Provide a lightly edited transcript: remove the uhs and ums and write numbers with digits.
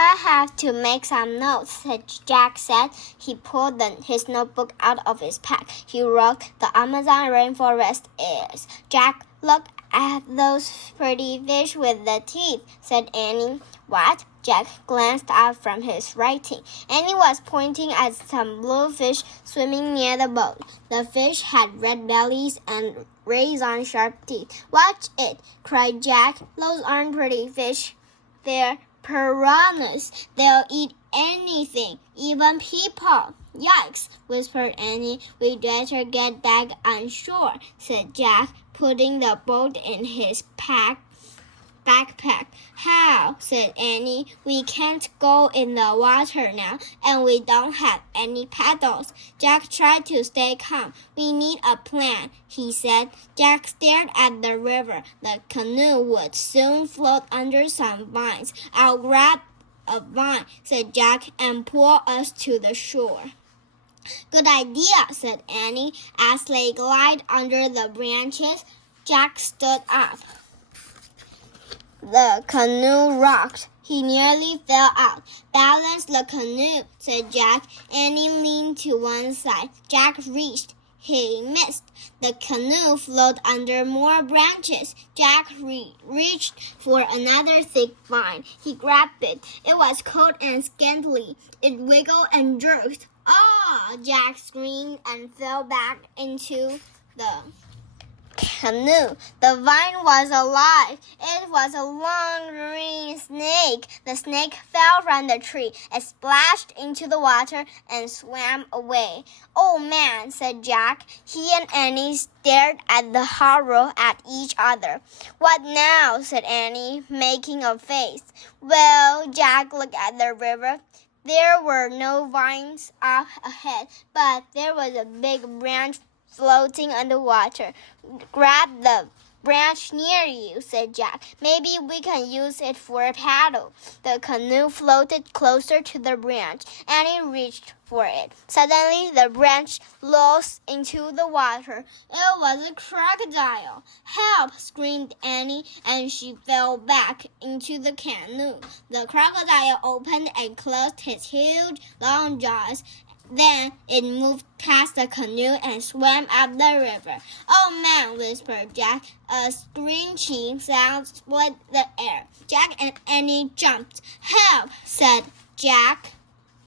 I have to make some notes, Jack said. He pulled his notebook out of his pack. He wrote, "The Amazon rainforest is." "Jack, look at those pretty fish with the teeth," said Annie. "What?" Jack glanced up from his writing. Annie was pointing at some blue fish swimming near the boat. The fish had red bellies and razor-sharp teeth. "Watch it!" cried Jack. "Those aren't pretty fish. They're piranhas. They'll eat anything, even people." "Yikes," whispered Annie. "We'd better get back on shore," said Jack, putting the boat in his backpack. "How?" said Annie. "We can't go in the water now, and we don't have any paddles." Jack tried to stay calm. "We need a plan," he said. Jack stared at the river. "The canoe would soon float under some vines." "I'll grab a vine," said Jack, "and pull us to the shore." "Good idea," said Annie. As they glided under the branches, Jack stood up. The canoe rocked. He nearly fell out. "Balance the canoe," said Jack. Annie leaned to one side. Jack reached. He missed. The canoe floated under more branches. Jack reached for another thick vine. He grabbed it. It was cold and scantly. It wiggled and jerked. "Oh!" Jack screamed and fell back into the canoe. The vine was alive. It was a long green snake. The snake fell from the tree. It splashed into the water and swam away. "Oh, man," said Jack. He and Annie stared at the horror at each other. "What now?" said Annie, making a face. "Well," Jack looked at the river. There were no vines up ahead, but there was a big branch floating underwater. "Grab the branch near you," said Jack. "Maybe we can use it for a paddle." The canoe floated closer to the branch. Annie reached for it. Suddenly, the branch lost into the water. It was a crocodile. "Help!" screamed Annie, and she fell back into the canoe. The crocodile opened and closed his huge, long jaws. Then it moved past the canoe and swam up the river. "Oh, man," whispered Jack. A screeching sound split the air. Jack and Annie jumped. "Help!" said Jack.